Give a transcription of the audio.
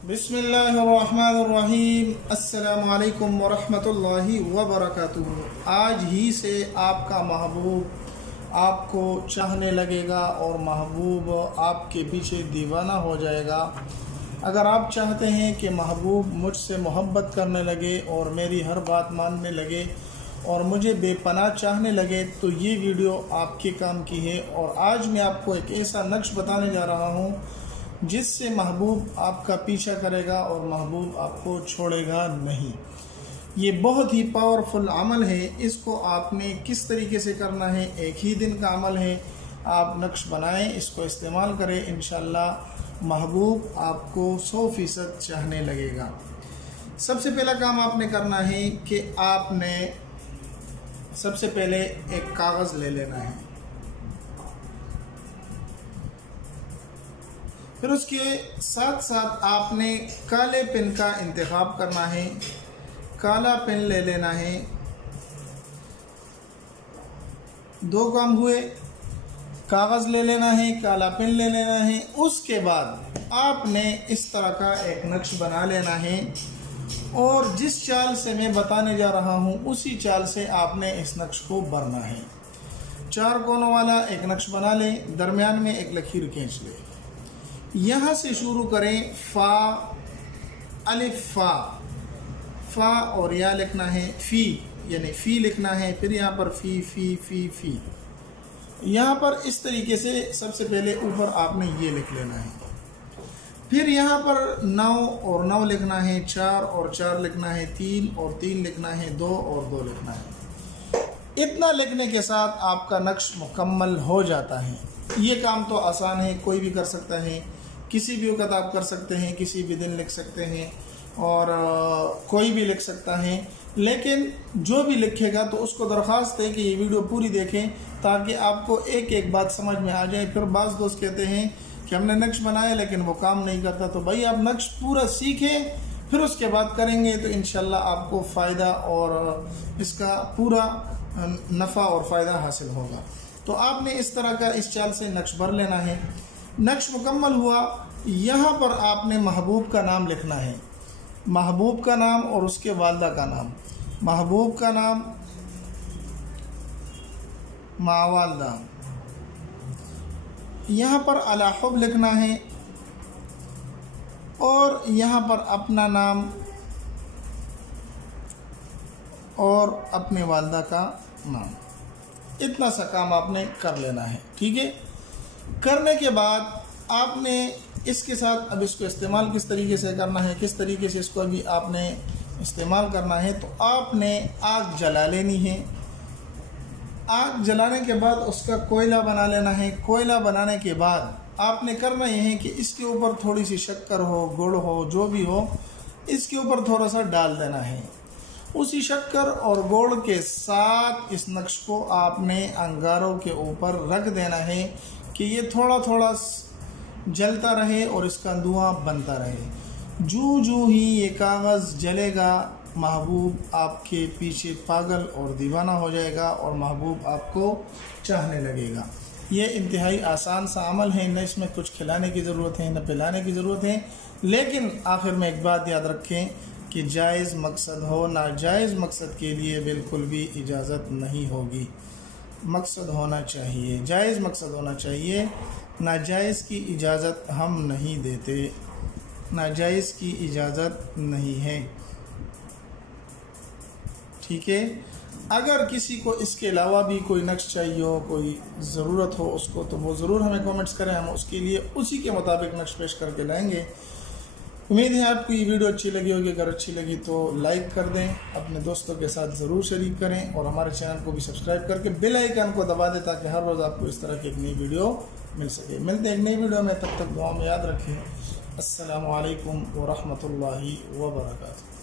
बिस्मिल्लाहिर्रहमानिर्रहीम। अस्सलामु अलैकुम वरहमतुल्लाहि वबरकातुहू। आज ही से आपका महबूब आपको चाहने लगेगा और महबूब आपके पीछे दीवाना हो जाएगा। अगर आप चाहते हैं कि महबूब मुझसे मोहब्बत करने लगे और मेरी हर बात मानने लगे और मुझे बेपनाह चाहने लगे तो ये वीडियो आपके काम की है। और आज मैं आपको एक ऐसा नक्श बताने जा रहा हूँ जिससे महबूब आपका पीछा करेगा और महबूब आपको छोड़ेगा नहीं। ये बहुत ही पावरफुल अमल है। इसको आपने किस तरीके से करना है, एक ही दिन का अमल है। आप नक्श बनाएं, इसको इस्तेमाल करें, इंशाल्लाह महबूब आपको 100% चाहने लगेगा। सबसे पहला काम आपने करना है कि आपने सबसे पहले एक कागज़ ले लेना है। फिर उसके साथ साथ आपने काले पेन का इंतखाब करना है। काला पेन ले लेना है। दो काम हुए, कागज़ ले लेना है, काला पेन ले लेना है। उसके बाद आपने इस तरह का एक नक्श बना लेना है और जिस चाल से मैं बताने जा रहा हूँ उसी चाल से आपने इस नक्श को भरना है। 4 कोनों वाला एक नक्श बना लें, दरमियान में एक लकीर खींच लें। यहाँ से शुरू करें, फा अलिफ फा और या लिखना है, फी यानी फ़ी लिखना है। फिर यहाँ पर फ़ी फ़ी फ़ी फ़ी, यहाँ पर इस तरीके से सबसे पहले ऊपर आपने ये लिख लेना है। फिर यहाँ पर 9 और 9 लिखना है, 4 और 4 लिखना है, 3 और 3 लिखना है, 2 और 2 लिखना है। इतना लिखने के साथ आपका नक्श मुकम्मल हो जाता है। ये काम तो आसान है, कोई भी कर सकता है। किसी भी वक्त आप कर सकते हैं, किसी भी दिन लिख सकते हैं और कोई भी लिख सकता है। लेकिन जो भी लिखेगा तो उसको दरख्वास्त है कि ये वीडियो पूरी देखें ताकि आपको एक एक बात समझ में आ जाए। फिर बाज़ दोस्त कहते हैं कि हमने नक्श बनाया लेकिन वो काम नहीं करता। तो भाई आप नक्श पूरा सीखें, फिर उसके बाद करेंगे तो इंशाल्लाह आपको फ़ायदा और इसका पूरा नफ़ा और फ़ायदा हासिल होगा। तो आपने इस तरह का इस चाल से नक्श भर लेना है। नक्श मुकम्मल हुआ, यहाँ पर आपने महबूब का नाम लिखना है। महबूब का नाम और उसके वालदा का नाम। महबूब का नाम मावालदा। यहाँ पर अला हुब लिखना है और यहाँ पर अपना नाम और अपने वालदा का नाम। इतना सा काम आपने कर लेना है, ठीक है। करने के बाद आपने इसके साथ अब इसको इस्तेमाल किस तरीके से करना है, किस तरीके से इसको अभी आपने इस्तेमाल करना है। तो आपने आग जला लेनी है। आग जलाने के बाद उसका कोयला बना लेना है। कोयला बनाने के बाद आपने करना यह है कि इसके ऊपर थोड़ी सी शक्कर हो, गुड़ हो, जो भी हो, इसके ऊपर थोड़ा सा डाल देना है। उसी शक्कर और गुड़ के साथ इस नक्श को आपने अंगारों के ऊपर रख देना है कि ये थोड़ा थोड़ा जलता रहे और इसका धुआं बनता रहे। जूं ही ये कागज़ जलेगा महबूब आपके पीछे पागल और दीवाना हो जाएगा और महबूब आपको चाहने लगेगा। ये इंतहाई आसान सा अमल है, न इसमें कुछ खिलाने की ज़रूरत है न पिलाने की ज़रूरत है। लेकिन आखिर में एक बात याद रखें कि जायज़ मकसद हो, नाजायज़ मकसद के लिए बिल्कुल भी इजाज़त नहीं होगी। मकसद होना चाहिए, जायज़ मकसद होना चाहिए। नाजायज़ की इजाज़त हम नहीं देते, नाजायज़ की इजाज़त नहीं है, ठीक है। अगर किसी को इसके अलावा भी कोई नक्श चाहिए हो, कोई ज़रूरत हो उसको, तो वो ज़रूर हमें कमेंट्स करें, हम उसके लिए उसी के मुताबिक नक्श पेश करके लाएंगे। उम्मीद है आपको ये वीडियो अच्छी लगी होगी। अगर अच्छी लगी तो लाइक कर दें, अपने दोस्तों के साथ ज़रूर शरीक करें और हमारे चैनल को भी सब्सक्राइब करके बेल आइकन को दबा दें ताकि हर रोज़ आपको इस तरह की एक नई वीडियो मिल सके। मिलते हैं एक नई वीडियो में, तब तक दुआ में याद रखें। अस्सलामु अलैकुम व रहमतुल्लाहि व बरकातुहू।